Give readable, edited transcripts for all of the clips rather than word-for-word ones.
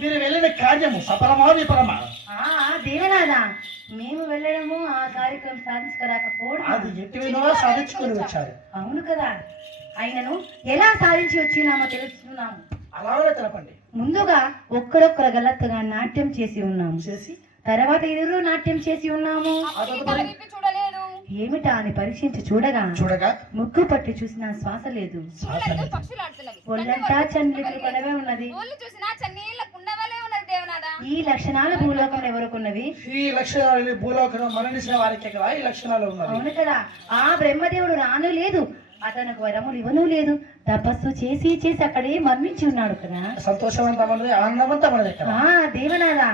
మీరు వెళ్ళిన కార్యము సఫలమా విఫలమా? దేవనాథా, మేము వెళ్ళడము ఆ కార్యక్రమం సాధించుకోరాకపోవడం అది ఎటువినో సాధించుకొని వచ్చారు. అవును కదా, అయినను ఎలా సాధించి వచ్చినామో తెలుస్తున్నాము. అలాగే తెలపండి. ముందుగా ఒక్కరొక్కరు గలత్తుగా నాట్యం చేసి ఉన్నాము. చేసి తర్వాత ఇరువురు నాట్యం చేసి ఉన్నాము. ఏమిటా అని పరీక్షించి చూడగా ముక్కు పట్టి చూసిన శ్వాస లేదు. ఒళ్ళంతా చంద్రుడి కొనవే ఉన్నది. ఈ లక్షణాలు భూలోకం ఎవరుకున్నవి? ఈ లక్షణాలు భూలోకం మరణించిన వారికి కదా ఈ లక్షణాలు ఉన్నాయి. అవును కదా, ఆ బ్రహ్మదేవుడు రాను లేదు, అతనికి వరములు ఇవ్వను లేదు, తపస్సు చేసి చేసి అక్కడే మరణించి ఉన్నాడు కదా. సంతోషవంతమైనది, ఆనందవంతమైనది కదా. దేవనాథా,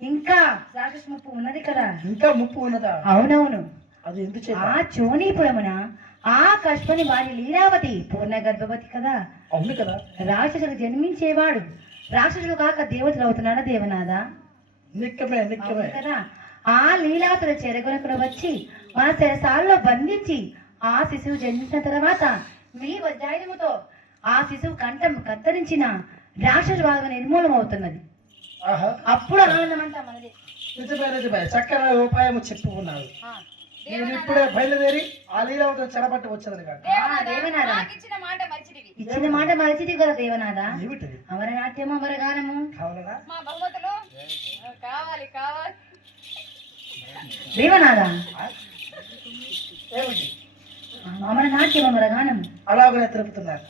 ఇంకా రాక్షస ముప్పు ఉన్నది కదా. ఇంకా ముప్పు ఉన్నదా? అవునవును. అది ఎందుకు? ఆ చోనీపురమున ఆ కష్పని వారి లీలావతి పూర్ణ గర్భవతి కదా. అవును కదా. రాక్షసుడు జన్మించేవాడు రాక్షసుడు కాక దేవతలు అవుతున్నాడా దేవనాథా? నిక్కమే కదా. ఆ లీలావతుల చెరగొనకుడు వచ్చి మన శరసాలలో బంధించి ఆ శిశువు జన్మించిన తర్వాత మీ వజ్రాయుధముతో ఆ శిశువు కంఠం కత్తిరించిన రాక్షసు భాగం నిర్మూలం అవుతున్నది. అప్పుడు ఆనందమంతా మనది. నిజమే, చక్కని ఉపాయం చెప్పుకున్నారు. నేను ఇప్పుడే బయలుదేరి ఆ లీలావతిని చెరబట్టి వచ్చేదని కాదు. ఇచ్చిన మాట మరిచిది కదా దేవనాథ. ఏమిటది? అమరనాట్యము అమరగానము దేవనాథ. అమరనాట్యం అమరగానము అలాగనే తిరుపుతున్నారు.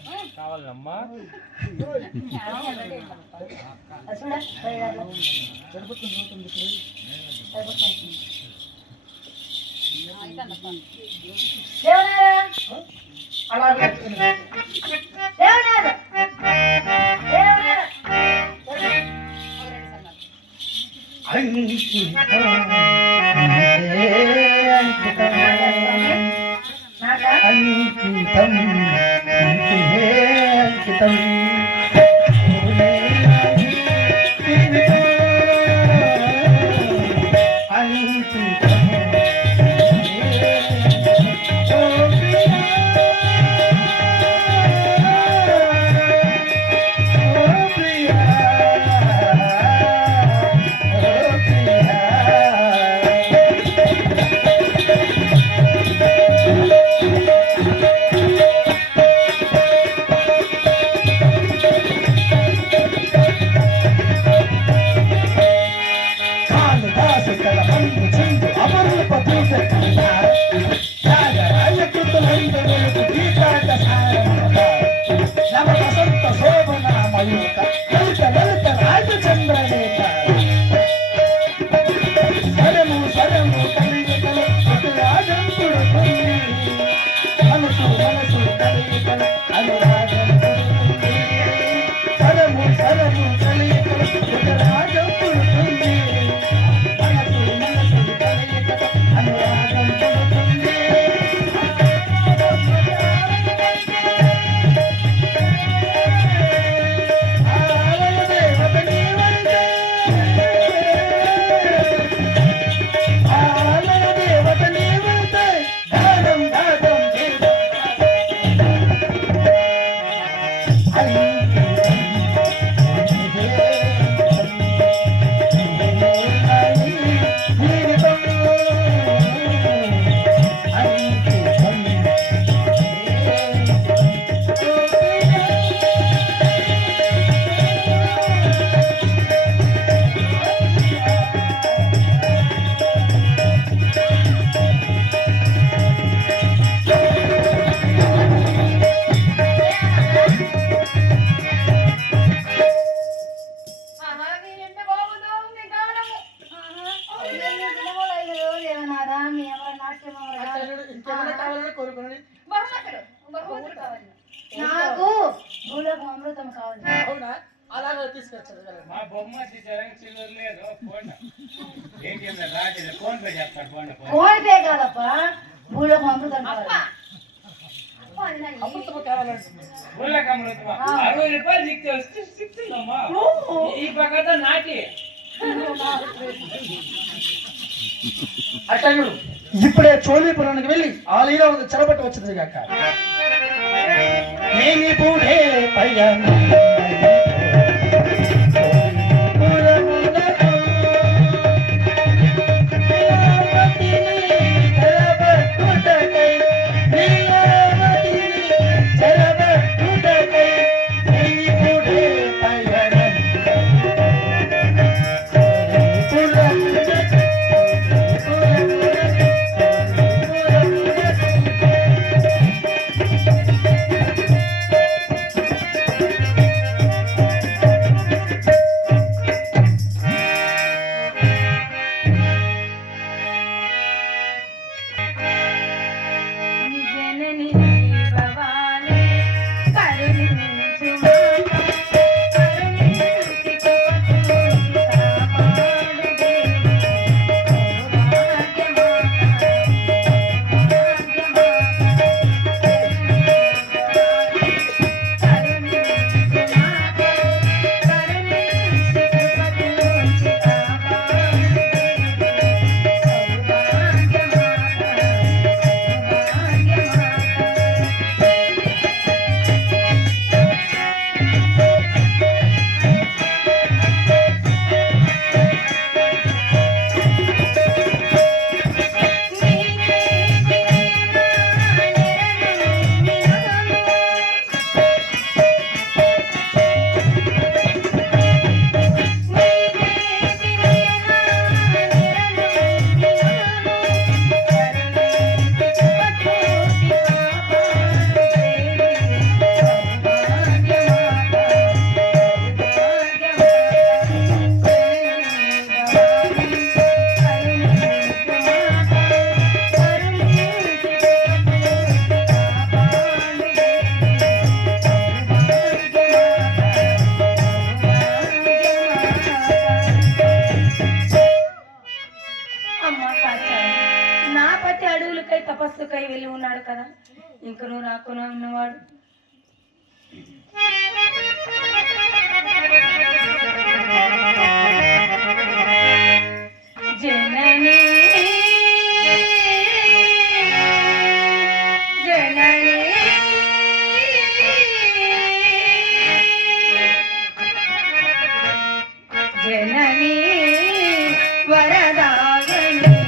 నాకు భూలోకం అమృతం కావాలి. అవునా? అలాగే తీసుకొచ్చారు. మా బొమ్మ చిల్లర లేదు. ఫోన్ పే కాదప్ప భూలోకి పంపుతాను అట్టడు ఇప్పుడే చోళీపురానికి వెళ్ళి ఆ లీలావతి చెరపట్టు వచ్చింది కాక నేను పూడే పయ్యాను తపస్సుకై వెళ్ళి ఉన్నాడు కదా ఇంక నువ్వు రాకుండా ఉన్నవాడు జననీ జననీ జననీ వరదాయని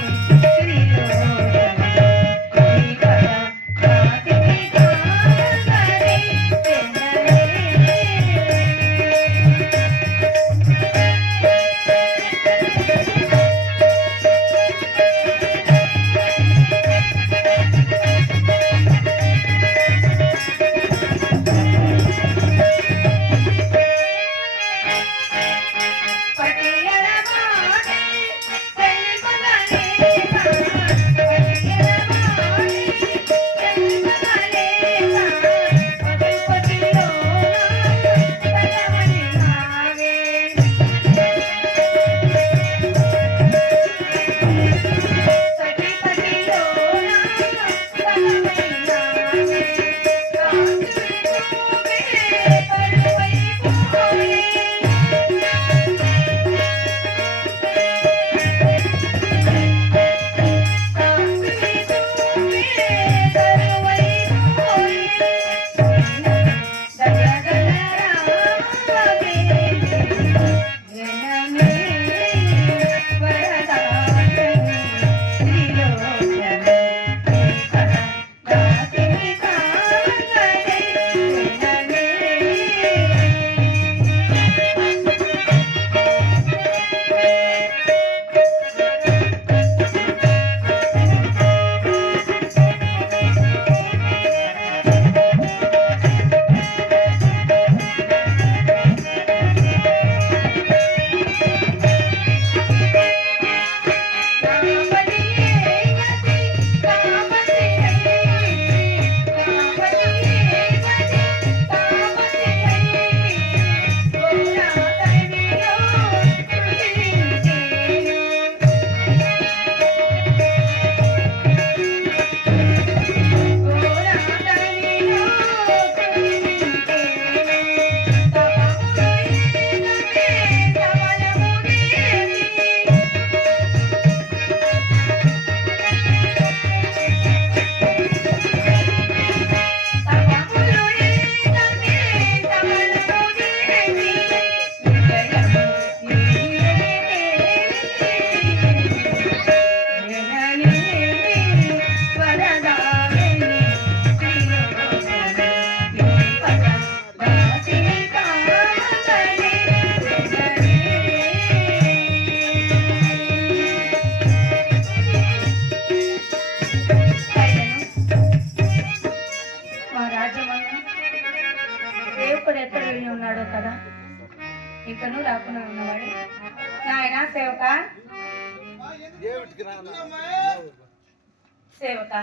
సేవక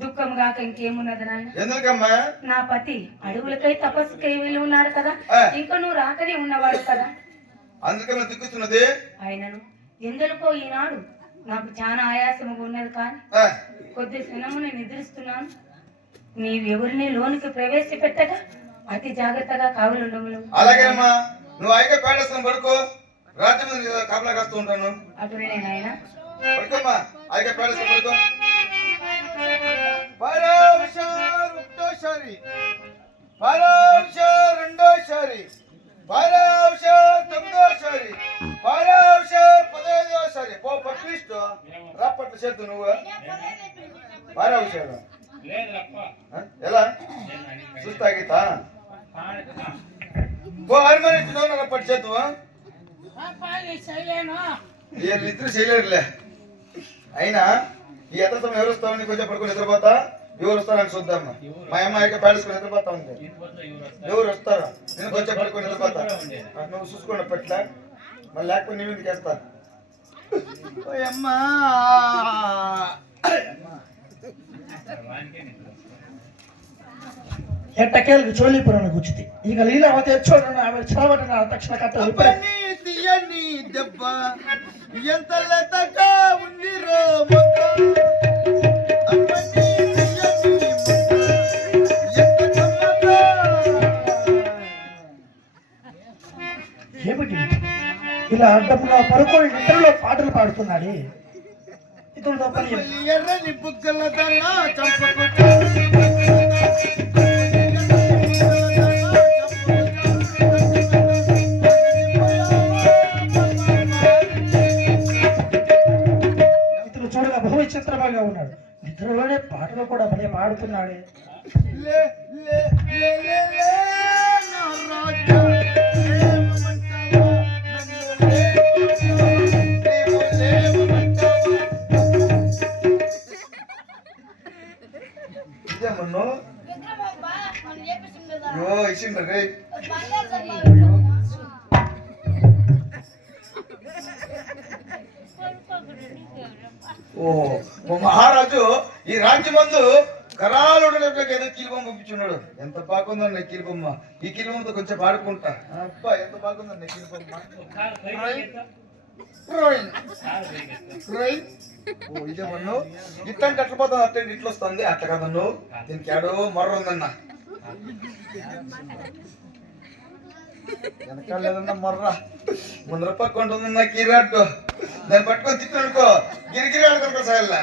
దుఃఖం కాక ఇంకేమున్నది నాయన. ఎందుకమ్మా? నా పతి అడవులకై తపస్సుకై వెళ్ళి ఉన్నాడు కదా, ఇంకా నువ్వు రాకనే ఉన్నవాడు కదా. అందుకని దిక్కుతున్నది. ఆయనను ఎందుకో ఈనాడు నాకు చాలా ఆయాసముగా ఉన్నది, కానీ కొద్ది క్షణము నేను నిద్రిస్తున్నాను. నీవెవరిని లోనికి ప్రవేశపెట్టక అతి జాగ్రత్తగా కావలుండములు. అలాగేమ్మా, నువ్వు అయితే పేడేస్తాను పడుకో, రాత్రి మీద కాపలా కాస్తూ ఉంటాను. అటునే నాయన పడుకోమ్మా, అయితే పేడేస్తాను పడుకో. పరవశ ఒకటోసారి, పరవశ రెండోసారి, పరవశ తొమ్మిదోసారి, పరవశ 15ఓసారి. పో పట్టిస్తూ రాపట్ల చేద్దు నువ్వు. పరవశాలు ఎలా చూస్తా గీతా పో అరిమని రప్పటి చేద్దు. వీళ్ళిద్దరు చేయలేరులే. అయినా ఈ ఎత్తతో ఎవరు వస్తామని కొంచెం పడుకొని నిద్రపోతా. ఎవరు వస్తారని చూద్దాము. మా అమ్మ అయితే పేడుచుకొని నిద్రపోతా ఉంది. ఎవరు వస్తారా? నేను కొంచెం పడుకొని నిద్రపోతా. నువ్వు చూసుకోండి పెట్ల, మళ్ళీ లేకపోతే నేను ఇంటికి వేస్తా. అమ్మా ఎట్టకేలకు చోళీపురాన్ని కూర్చుంది. ఇక లీలావతి చూడండి, ఆమె చదవటన తక్షణ కట్ట తీయని దెబ్బ ఎంత లతగా ఉంది రో ఏమిటి ఇలా అడ్డముగా పడుకొని నిద్రలో పాటలు పాడుతున్నాడే. ఇతరులతో పని ఎర్రని బుగ్గల ఇతను చూడగా బహు విచిత్రంగా ఉన్నాడు. నిద్రలోనే పాటలు కూడా భలే పాడుతున్నాడే. మహారాజు ఈ రాజ్యం మందు కరాలు ఏదో కీలుబొమ్మ పంపించున్నాడు. ఎంత బాగుందండి కీలుబొమ్మ. ఈ కీలుబొమ్మతో కొంచెం పాడుకుంటా. అబ్బా ఎంత బాగుందండి కీలుబొమ్మ. ఇదేమన్ను ఇట్లాంటి అట్లా పోతుంది, అట్లా ఇట్లా వస్తుంది. అట్లా కదన్ను, దీనికి ఏడో మర్ర ఉందన్న. వెనకాల లేదన్నా మర్ర, ముందర పక్క ఉంటుందన్న కీరాటు. దాన్ని పట్టుకొని తిట్టుకో, గిరిగిరి ఆడుకో సాయల్లా.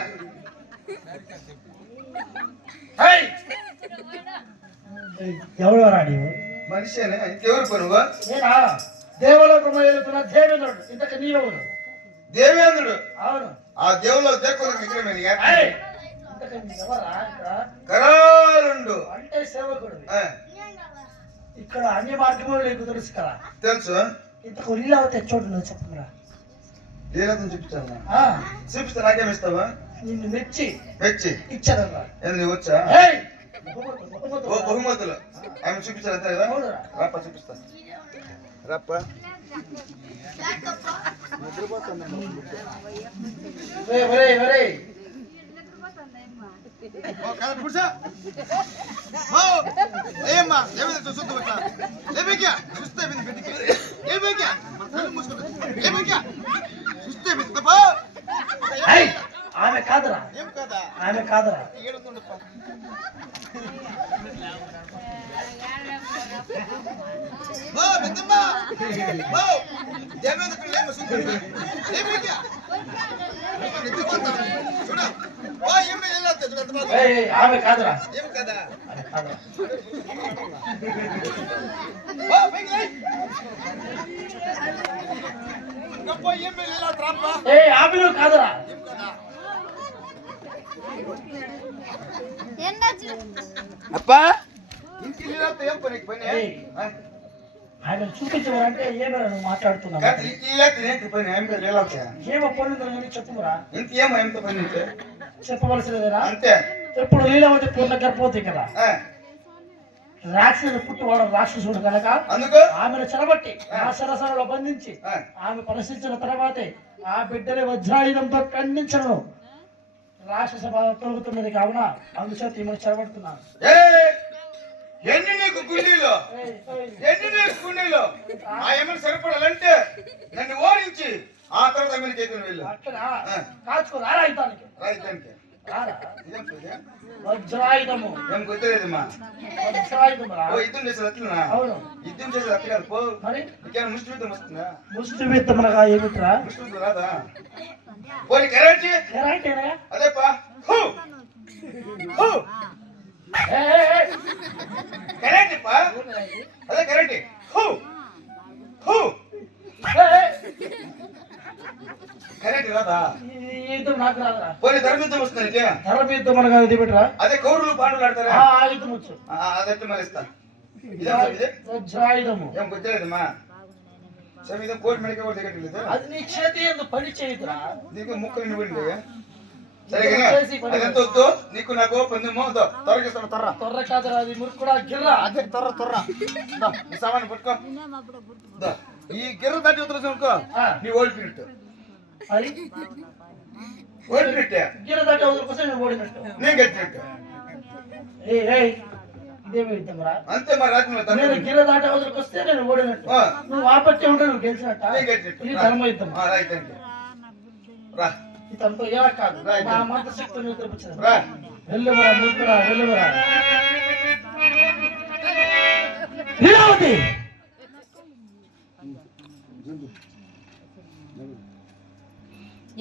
ఎవరు రాడి మనిషేనే, ఇంకెవరు పనువా? నేనా దేవలోకము వెళుతున్న దేవేంద్రుడు. ఇంతకు నీవెవరు? దేవేంద్రుడు. అవును. ఆ దేవులో దేకులకు విగ్రహమే. ఎవరా? కరాలుండు అంటే సేవకుడు. ఇక్కడ అన్ని మార్గములు నీకు తెలుసు కదా. తెలుసు. ఇంతకు లీలావతి చోటు నువ్వు చెప్పుకురా. లీలావతి చూపించాను. చూపిస్తా, నాకేమి ఇస్తావా? నిన్ను మెచ్చి ఇచ్చారన్నా. ఏంది వచ్చా బహుమతులు ఆమె చూపించారు అంతే కదా. రాప్ప చూపిస్తా, రాప్ప. ఆమె కాదురా, ఆమె కాదురా. ఆమె కాదురా. ఆమె కాదురా. అప్పా ఆయన చూపించవాలంటే ఏమో నువ్వు మాట్లాడుతున్నావు. ఏమో పనులు చెప్పురా. ఇంకేమో ఎంత పని చెప్పవలసినదేనా? అంతే. ఎప్పుడు లీలావతి పూర్ణ గర్భవతి కదా. రాక్షసుడు పుట్టువాడు రాక్షసుడు కనుక అందుకు ఆమెను చెరబట్టి ఆ సరసనలో బంధించి ఆమె పరిశీలించిన తర్వాతే ఆ బిడ్డని వజ్రాయుధంతో ఖండించను రాక్షస బాధ తొలుగుతున్నది కావున అందుచేత ఈమెను చెరబడుతున్నాను. ఎన్ని నీకు గుండీలో ఎన్ని నీకు గుండీలో ఆ ఏమైనా సరిపడాలంటే నన్ను ఓడించి ఆ తర్వాత మీరు చేతులు వెళ్ళు అక్కడ కాచుకో రారాయితానికి రాయితానికి ఇదేం పూజ? వజ్రాయుధము ఏం గుర్తులేదమ్మా. వజ్రాయుధము రా. ఓ యుద్ధం చేసేది అట్లనా? అవును. యుద్ధం చేసేది అట్ల కాదు పో. మరి నీకేమైనా ముష్టి యుద్ధం వస్తుందా? ముష్టి విత్తమునగా ఏమిట్రా? ముష్టి యుద్ధం రాదా? పోనీ కరాటే ఎలాంటినా? అదేపా హూ హూ కరాటే పా అదే కరాటే హూ హూ కరాటే రాదా? ఈ యుద్ధం నాకు రాదురా. పోనీ ధర్మయుద్ధం వస్తుంది నీకే? ధర్మయుద్ధమునగా ఇది బిడ్డరా. అదే కౌరులు పాండవులు ఆడతారా? ఆ యుద్ధం వచ్చు. అదైతే మరి ఇస్తా. ఇదే వజ్రాయుధము ఏం గుర్తులేదమ్మా. సరే ఇదే కోటి మెడిక కూడా దిగట్లేదు. అది నీ చేతి ఎందుకు పని చేయదురా. నీకు ముక్కలు నివ్వండి. సరే అదంతా వద్దు. నీకు నాకు పొందేమో త్వరగా ఇస్తాను. తర్ర తొర్ర కాదురా, అది మురుకుడా గిర్రా. అదే తొర్ర ఈ సామాన్ పట్టుకో. ఈ గిర్ర దాటి వదిలేసావు అనుకో నీ ఓడిపోయినట్టు. అది ఓడిపోయినట్టే. గిర్ర దాటి వదులుకోసం నేను ఓడినట్టు. నేను గెలిచినట్టు. ఇదేమి యుద్ధంరా. అంతే మరి రాత్రి నేను గిర్ర దాటి వదులుకొస్తే నేను ఓడినట్టు. నువ్వు ఆపత్తి ఉంటే నువ్వు గెలిచినట్ట. నేను గెలిచినట్టు. ఇది ధర్మ యుద్ధం. రైట్ రా. ఇతంతో ఎలా కాదు నా మంత్రశక్తిని నిద్రపుచ్చదు. రా. వెళ్ళుమరా మురుకుడా వెళ్ళుమరా. లీలావతి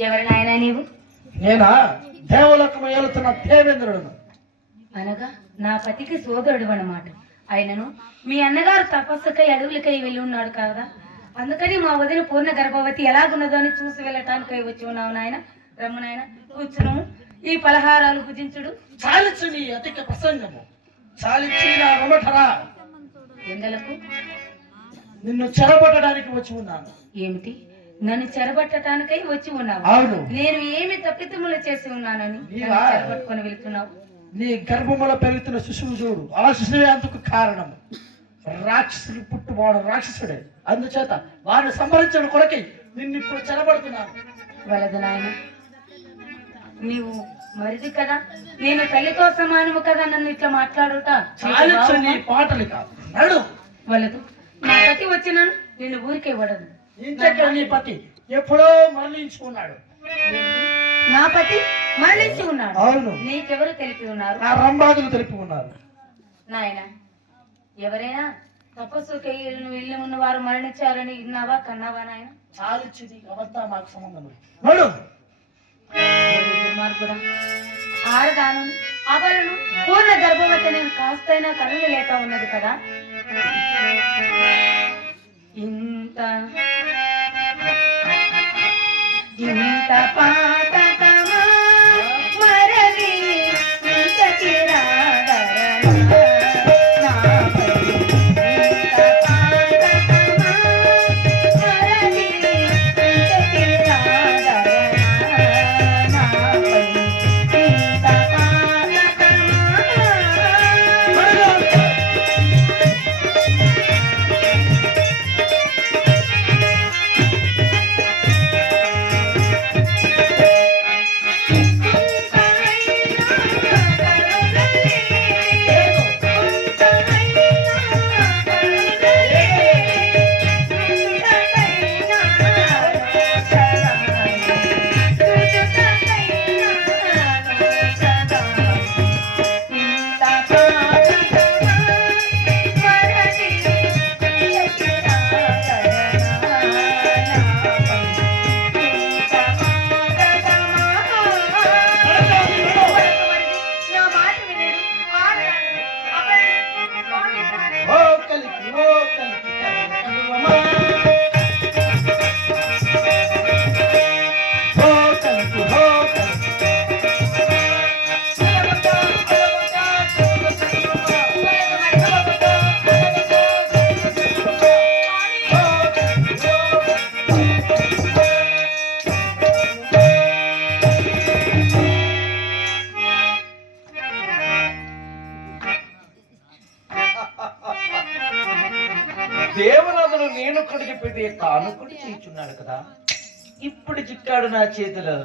ఎవరి నాయనా నీవు? నేనా దేవలోకము ఏలుతున్న దేవేంద్రుడును. అనగా నా పతికి సోదరుడు అన్నమాట. ఆయనను మీ అన్నగారు తపస్సుకై అడవులకై వెళ్ళి ఉన్నాడు కదా, అందుకని మా వదిన పూర్ణ గర్భవతి ఎలాగున్నదో అని చూసి వెళ్ళటానికి వచ్చి ఉన్నావు నాయన. రమ్ము నాయన, కూర్చును. ఈ పలహారాలు భుజించుడు. చాలించు నీ అధిక ప్రసంగము. చాలించి నా రొమటరా. ఎండలకు నిన్ను చెరబట్టడానికి వచ్చి ఉన్నాను. ఏమిటి? నన్ను చెరబట్టడానికై వచ్చి ఉన్నావు? అవును. నేను ఏమి తప్పితములు చేసి ఉన్నానని నీవా? చెరబట్టుకొని వెళ్తున్నావు? నీ గర్భములో పెరుగుతున్న శిశువు చూడు. ఆ శిశువే అందుకు కారణము. రాక్షసుడు పుట్టువాడు రాక్షసుడే. అందుచేత వారిని సంహరించడం కొరకై నిన్ను ఇప్పుడు చెరబడుతున్నాను. వలదు నాయన, నీవు మరిది కదా, నేను తల్లితో సమానము కదా, నన్ను ఇట్లా మాట్లాడుట చాలించు నీ పాటలు కాదు. నడు. వలదు. నా పతి వచ్చినాను, నిన్ను ఊరికే వడదు. ఇంతకే నీ పతి ఎప్పుడో మరణించుకున్నాడు. నా పతి మరణించి ఉన్నాడు. అవును. నీకెవరు తెలిపి ఉన్నారు? నా రంభాదులు తెలిపి ఉన్నారు. నాయన, ఎవరైనా తపస్సుకి వెళ్ళి ఉన్న వారు మరణించారని విన్నావా, కన్నావా నాయన? చాలించు నీ అబద్ధ మాకు సంబంధం లేదు. నడు. దుర్మార్గుడా, ఆడదాను అవలను పూర్ణ గర్భవతి నేను కాస్తైనా కరుణ లేక ఉన్నది కదా. ఇంత పాతకమా మరవి ఇంతకి రాదరమా నాపై. ఇంత పాతకమా మరవి ఇంతకి రాదరమా నాపై. ఇంత పాతకమా. ఉన్నాడు కదా, ఇప్పుడు చిక్కాడు నా చేతిలో.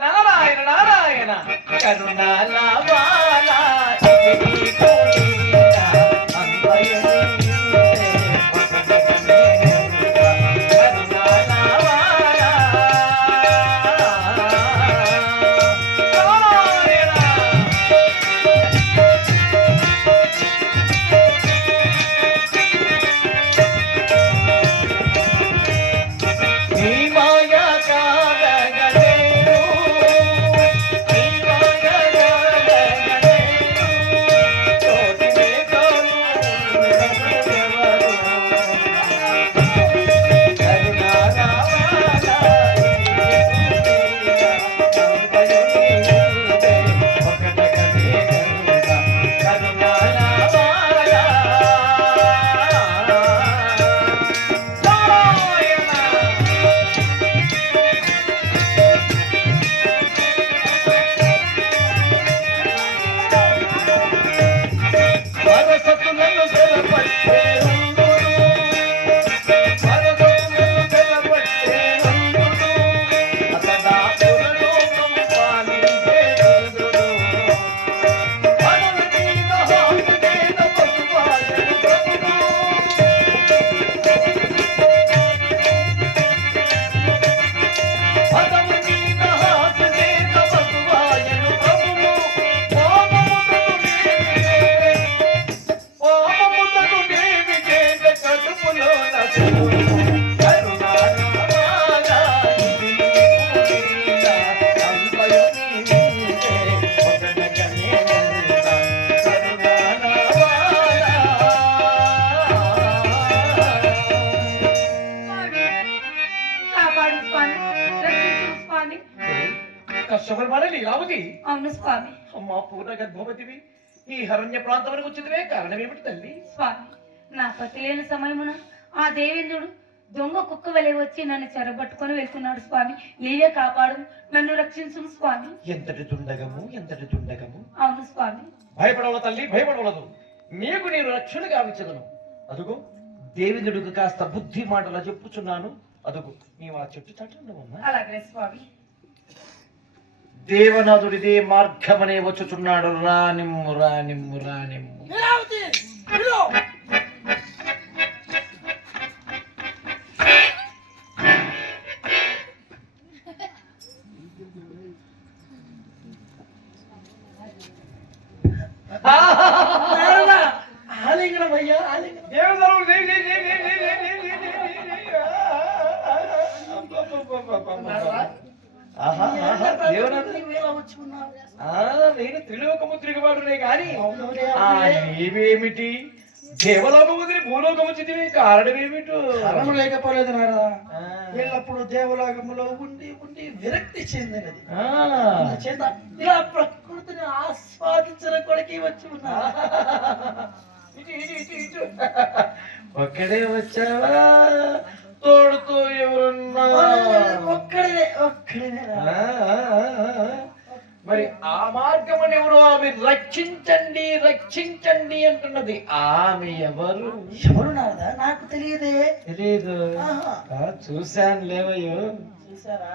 నారాయణ నారాయణ కరుణాల బాలా కష్టపడమని లీలావతి. అవును స్వామి. అమ్మా పూర్ణ గర్భవతివి, ఈ హరణ్య ప్రాంతానికి వచ్చినవే కారణం ఏమిటి తల్లి? స్వామి, నా పతి లేని సమయమున ఆ దేవేంద్రుడు దొంగ కుక్క వలె వచ్చి నన్ను చెరబట్టుకొని వెళ్తున్నాడు స్వామి. నీవే కాపాడు, నన్ను రక్షించు స్వామి. ఎంతటి దుండగము, ఎంతటి దుండగము. అవును స్వామి. భయపడవల తల్లి, భయపడవలదు. నీకు నేను రక్షణ గావించదను. అదుగు దేవేంద్రుడికి కాస్త బుద్ధి మాటలా చెప్పుచున్నాను. అదుగు నీవు ఆ చెట్టు చాటున్నావమ్మా. అలాగే స్వామి. దేవనాథుడిదే మార్గమనే వచ్చుచున్నాడు. రానిమ్ము రానిమ్ము రానిమ్ము. ఆలింగనం అయ్యా, ఆలింగనం. నేను త్రిలోకముద్రిక వాడునే గాని నీవేమిటి దేవలోకముద్రి భూలోకముచితివి, కారణమేమిటో? కారణం లేకపోలేదు నారదా. ఎల్లప్పుడు దేవలోకములో ఉండి ఉండి విరక్తి చెందినది. చేత ఇలా ప్రకృతిని ఆస్వాదించిన కొడుకు వచ్చి ఉన్నా. ఒక్కడే వచ్చావా, తోడుతో ఎవరున్నా? ఒక్కడే ఒక్కడే. మరి ఆ మార్గమని ఎవరు? ఆమె రక్షించండి రక్షించండి అంటున్నది. ఆమె ఎవరు? ఎవరు నారదా? నాకు తెలియదే. తెలీదు. చూశాను లేవయ్యో. చూసారా?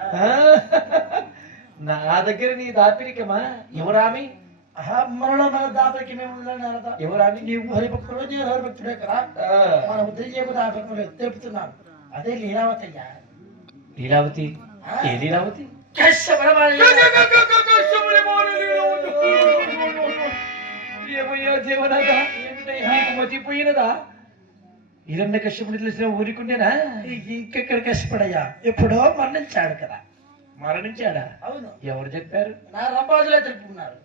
నా దగ్గర నీ దాపిరికమా? ఎవరామి? మనలో మన దాపరికి మేము నారదా. ఎవరామి? నీవు హరిభక్తుడు, నేను హరిభక్తుడే కదా. మన ఉద్రేజకు దాపకులు తెలుపుతున్నాను. అదే లీలావతయ్య. లీలావతి? ఏ లీలావతి? ఏమయ్యా దేవనాథ, నీకు మతిపోయినదా? హిరణ్య కశ్యపుని తెలిసిన ఊరికుండేనా? ఇంకెక్కడ కష్టపడయ్యా, ఎప్పుడో మరణించాడు కదా. మరణించాడా? అవును. ఎవరు చెప్పారు? నా రంబాజులే తెలుపుకున్నారు.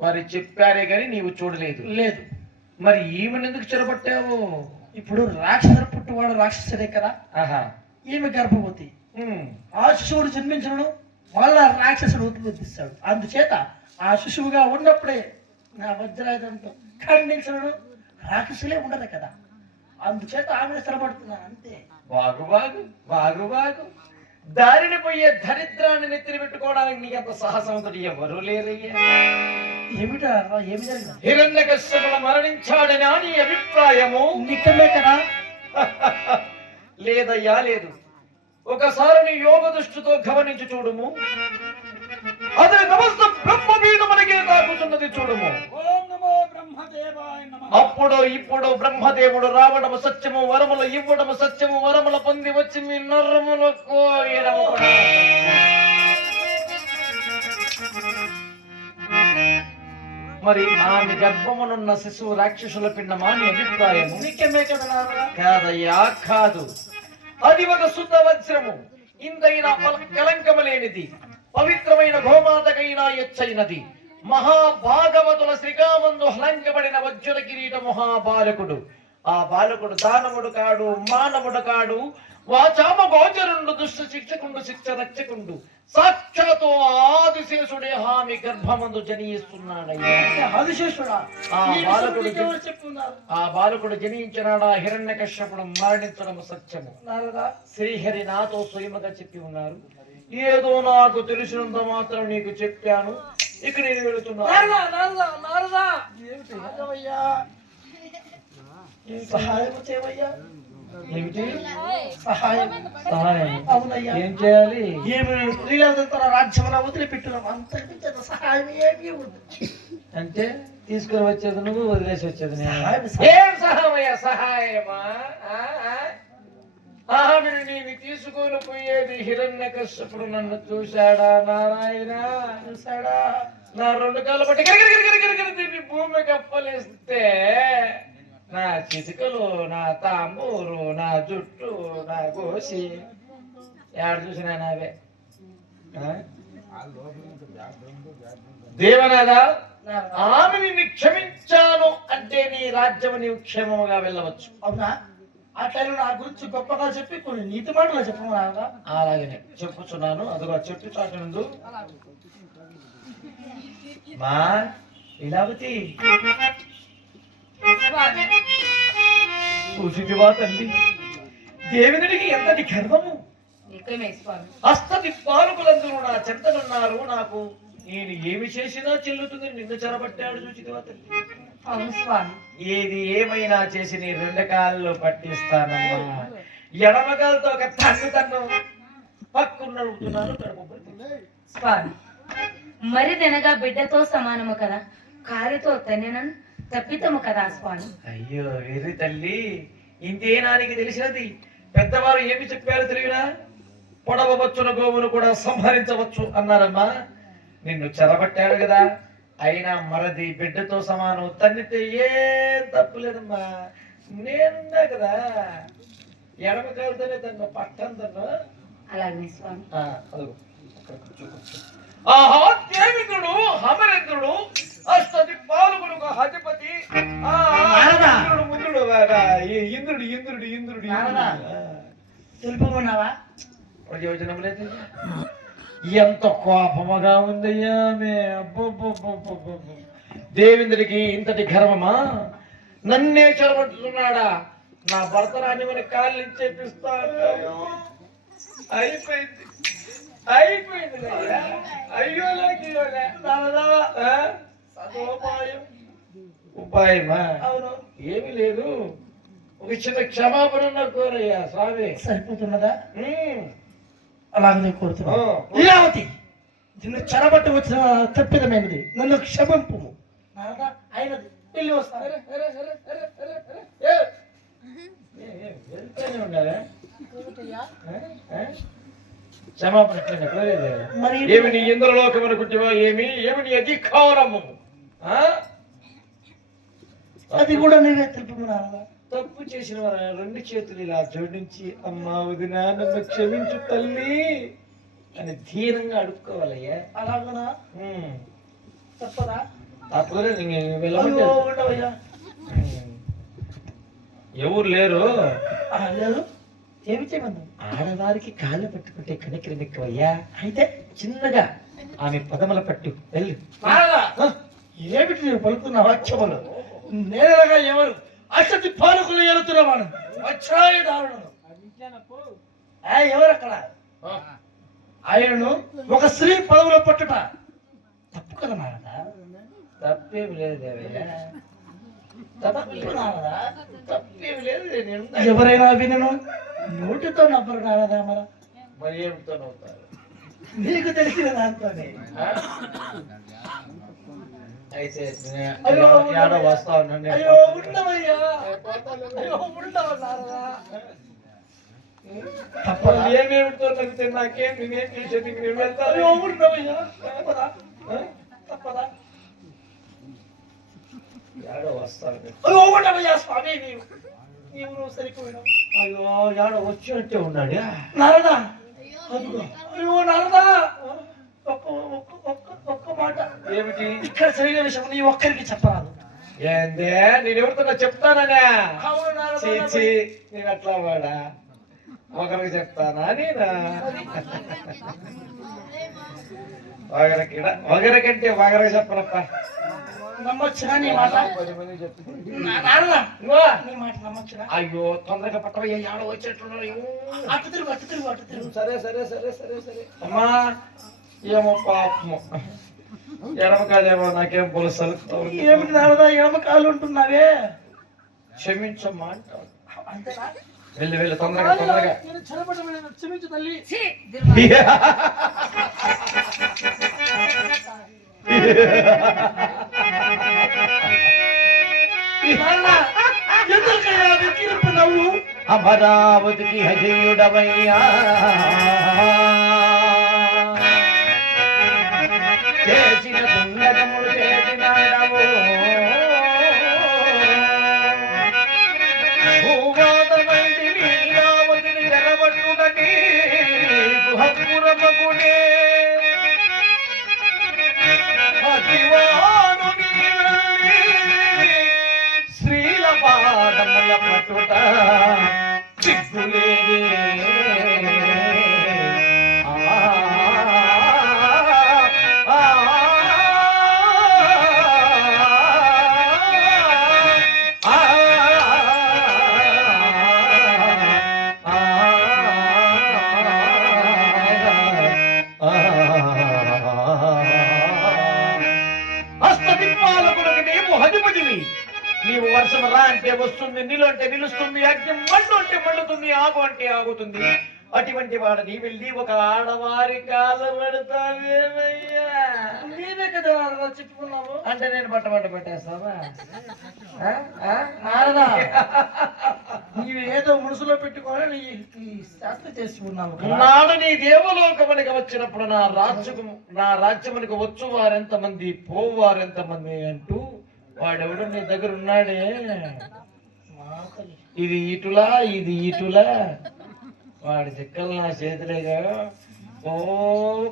వారు చెప్పారే గాని నీవు చూడలేదు. లేదు. మరి ఈమెను ఎందుకు చెరపట్టావు? ఇప్పుడు రాక్షసుడు పుట్టువాడు రాక్షసుడే కదా. ఆహా. ఈమె గర్భవతి. ఆ శిశువుడు జన్మించడం వాళ్ళ రాక్షసుడు ఉద్భవిస్తాడు. అందుచేత ఆ శిశువుగా ఉన్నప్పుడే నా వజ్రాయుధంతో ఖండించడం రాక్షసులే ఉండదు కదా. అందుచేత ఆమె స్థిరపడుతున్నాను అంతే. బాగు బాగు బాగు బాగు. దారిని పోయే దరిద్రాన్ని నెత్తిని పెట్టుకోవడానికి నీకంత సాహసవంతుడు ఎవరు లేరయ్యా. ఏమిటా ఏమి జరిగింది? హిరణ్యకశ్యపుడు మరణించాడని నీ అభిప్రాయము? నిజమే కదా. లేదయ్యా లేదు. ఒకసారి నీ యోగ దృష్టితో గమనించి చూడుము. అదే సమస్త బ్రహ్మబీజమునకే తాకుతున్నది చూడుము. అప్పుడు ఇప్పుడు బ్రహ్మదేవుడు రావడము సత్యము, వరములు ఇవ్వడము సత్యము, వరముల పొంది వచ్చి మీ నర్రములు కోయడము కూడా మరి ఆమె గర్భమునున్న శిశువు రాక్షసుల పిండమా నీ అభిప్రాయము? నిత్యమే కదా నారదా. కాదయ్యా కాదు. అది ఒక శుద్ధ వజ్రము, ఇందైన కలంకము లేనిది, పవిత్రమైన గోమాతకైనా ఎచ్చైనది, మహాభాగవతుల శ్రీకామందు హలంకబడిన వజ్ర కిరీట మహాబాలకుడు. ఆ బాలకుడు దానవుడు కాడు, మానవుడు కాడు, వాచామ గోచరుండు, దుష్ట శిక్షకుండు, శిక్ష రక్షకుండు, సాక్షాత్తు ఆదిశేషుడే హామి గర్భమందు జనిస్తున్నాడయ్యా. ఆదిశేషుడా? ఆ బాలకుడు ఎవరు చెప్పున్నారు? ఆ బాలకుడు జనించినాడా హిరణ్యకశ్యపుడు మరణించడం సత్యము. నారదా, శ్రీహరి నాతో స్వయముగా చెప్పి ఉన్నారు. ఏదో నాకు తెలిసినంత మాత్రం నీకు చెప్పాను. ఇక నేను వెళుతున్నా. నారదా, నారదా, నారదా. ఏమిటి? ఆగవయ్యా. సహాయం చేయవయ్యా. ఏమిటి సహాయం? సహాయం? అవునయ్యా. ఏం చేయాలి? ఏమి లీలాదంతర రాజ్యమున వదిలిపెట్టున్నాం, అంతకు సహాయం ఏమీ ఉంది. అంటే తీసుకుని వచ్చేది నువ్వు, వదిలేసి వచ్చేది నేను. సహాయం, ఏం సహాయమయ్యా? సహాయమా? ఆమెను నేను తీసుకొని పోయేది హిరణ్యకశ్యపుడు నన్ను చూశాడా నారాయణ? చూశాడా? నా రెండు కాళ్ళు పట్టి గిరగిరగిరగిరగిర భూమి కప్పలేస్తే నా చిటికలు, నా తాంబూరు, నా జుట్టు, నా గోసి యాడ చూసినా నావే. దేవనాథ, ఆమెని నీ క్షమించాను అంటే నీ రాజ్యము నీవు క్షేమముగా వెళ్ళవచ్చు. అవునా? అట్లా నా గురించి గొప్పగా చెప్పి కొన్ని నీతి మాటలు చెప్పమన్నారా? అలాగనే చెప్పుచున్నాను. అదిగో చెట్టు చాటు నుండు మా లీలావతి చూసిదివా తల్లి, దేవునికి ఎంతటి గర్వము! అస్తటి పాలకులందరూ నా చెంతనున్నారు. నాకు నేను ఏమి చేసినా చెల్లుతుంది, నిన్ను చెరబట్టాడు. చూసిదివా తల్లి, ఏది ఏమైనా చేసి నీ రెండు కాళ్ళు పట్టిస్తానమ్మా. ఎడమ కాలుతో ఒక తన్ను పక్కున్నవుతున్నాను. స్వామి, మరి తినగా బిడ్డతో సమానము కదా, కాలితో తన్నెనను తప్పితము కదా స్వామి. అయ్యో వెర్రి తల్లి, ఇంతేనానికి తెలిసినది. పెద్దవారు ఏమి చెప్పారు తెలియనా? పొడవవచ్చున గోవును కూడా సంహరించవచ్చు అన్నారమ్మా. నిన్ను చెరబట్టాడు కదా, అయినా మరది బిడ్డతో సమానం. తన్నితే ఏం తప్పులేదమ్మా. నేనున్నా కదా, ఎడమ కాలుతోనే తను పట్టం తను. అలాగే స్వామి. అదిగో ఆహా, దేవింద్రుడు హమరేంద్రుడు అష్టది పాలుగులకు అధిపతి ఇంద్రుడు ఇంద్రుడు ఇంద్రుడు ఇంద్రుడు తెలుపుకున్నావా? ప్రయోజనం లేదు. ఎంత కోపముగా ఉందయ్యా మే. దేవేంద్రుడికి ఇంతటి గర్వమా? నన్నే చెరబట్టుతున్నాడా? నా భర్త రానివని కాళ్ళు ఇచ్చేపిస్తాను. అయిపోయింది, అయిపోయింది. అయ్యో ఉపాయమా? అవును, ఏమి లేదు. ఒక చిన్న క్షమాపణ కోరయ్యా స్వామి. సరిపోతున్నదా? అలాగనే కోరుతున్నా. లీలావతి, నిన్ను చెరబట్టి వచ్చిన తప్పిదమైనది, నన్ను క్షమింపు. అయినది, వెళ్ళి వస్తా. క్షమాపణ మరి ఏమి నీ ఇంద్రలోకం అనుకుంటావా? ఏమి ఏమి నీ అధికారము? అది కూడా నీవే తెలుపుకున్నారా? తప్పు చేసిన వారు రెండు చేతులు ఇలా జోడించి, అమ్మా వదినా నన్ను క్షమించు తల్లి అని ధీరంగా అడుక్కోవాలయ్యా. అలాగనా? తప్పదా? తప్పదే. వెళ్ళవయ్యా. ఎవరు లేరు? లేదు. ఏమి చేయమంది? ఆడవారికి కాళ్ళు పట్టుకుంటే కనికరమిక్కవయ్యా. అయితే చిన్నగా ఆమె పదముల పట్టు వెళ్ళు. ఏమిటి నేను పలుకున్న వాక్యములు? నేనగా ఎవరు? అసలు పాలకులు ఎలుతున్నవాడు వచ్చాయుధారుడు. ఎవరు అక్కడ? ఆయనను ఒక స్త్రీ పదవులో పట్టుట తప్పు కదా నారదా? తప్పేమి లేదు దేవయ్యా, తప్పేమి లేదు. ఎవరైనా వినను నోటితో నవ్వరు నారదా మర మరి ఏమితో నవ్వుతారు? నీకు తెలిసిన దాంతోనే. ఆ? అయితే అయ్యో, ఏడో వస్తా ఉన్నాను. అయ్యో ఉండవయ్యా, అయ్యో ఉండవు నారదా. తప్పదా? ఏమేమిటో నవ్వితే నాకేం, నేనేం చేసేది? నేను వెళ్తాను. అయ్యో ఉండవయ్యా, తప్పదా? తప్పదా? ఏడో వస్తాను. అయ్యో ఉండవయ్యా స్వామి, నీవు సరిపోయినావు. అయ్యో ఏడో వచ్చినట్టే ఉన్నాడు. నారదా, అయ్యో నారదా, ఒక్క మాట. ఏమిటి? ఇక్కడ జరిగిన విషయం నీ ఒక్కరికి చెప్పరాదు. ఏందే నేను ఎవరితో చెప్తాననే? అవును నారదా, చీచి నేను అట్లా వాడా ఒకరికి చెప్తానా నేనా? ఒకరికంటే ఒకరికి చెప్పనప్ప. నమ్మొచ్చునా నీ మాట? 10 మంది చెప్పి నారదా, ఇంగో. నీ మాట నమ్మొచ్చునా? అయ్యో తొందరగా పట్టవయ్యా, ఏడో వచ్చేట్టున్నారు. అటు తిరుగు, అటు తిరుగు, అటు తిరుగు. సరే సరే సరే సరే సరే అమ్మా, ఏమో పాపము ఎడమ కాదేమో నాకేం పొలసలు. ఏమిటి నారదా ఎడమ కాలు ఉంటున్నావే? క్షమించమ్మా అంటావు. అంతేనా? వెళ్ళి వెళ్ళి తొందరగా తొందరగా. నేను చెరపడమైన క్షమించు తల్లి. నారదా, ఎందుకయ్యా వెక్కిరింపు నవ్వు? అమరావతికి హజయుడవయ్యా, చేసిన పుణ్యకములు చేసినాడవు. భూవాదమంటి లీలావతిని జరబట్టుడని హక్కురమగునే. అతివాడు నీవెళ్ళి శ్రీల పాదముల పట్టుట చిక్కులేదే. నీవు వర్షం రా అంటే వస్తుంది, నిలు అంటే నిలుస్తుంది, అగ్ని మండు అంటే మండుతుంది, ఆగు అంటే ఆగుతుంది. అటువంటి వాడిని వెళ్ళి ఒక ఆడవారి కాలు పెడతావేమయ్యా? నీవే కదా నారదా చెప్పుకున్నావు. అంటే నేను బట్ట పెట్టేస్తావా? నారదా, నీవు ఏదో మనసులో పెట్టుకొని ఈ శాస్త్ర చేసి ఉన్నావు కదా. నాడు నీ దేవలోకమునికి వచ్చినప్పుడు నా రాజ్యమునికి వచ్చు వారెంతమంది, పోవు వారెంతమంది అంటూ వాడెవడు నీ దగ్గర ఉన్నాడే. ఇది ఇటులా, ఇది ఇటులా, వాడి చిక్కలు నా చేతులేగా. ఓ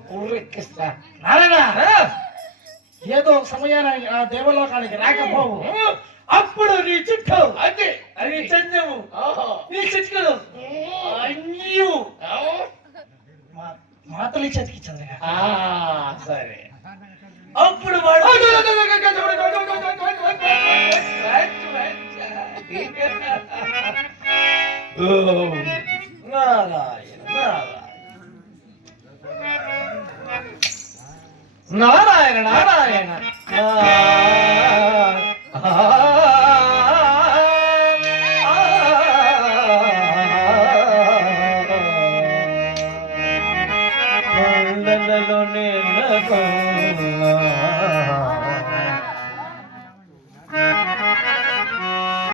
పూరెక్కిస్తా. నారదా, ఏదో ఒక సమయాన ఆ దేవలోకానికి రాకపోవు, అప్పుడు నీ చుట్టూ అదే నీ చంద్రము, నీ చిట్టుకలు అన్నీ మాతలి చేతికి చంద్రగా. సరే అప్పుడు వాడు నారాయణ నారాయణ నారాయణ.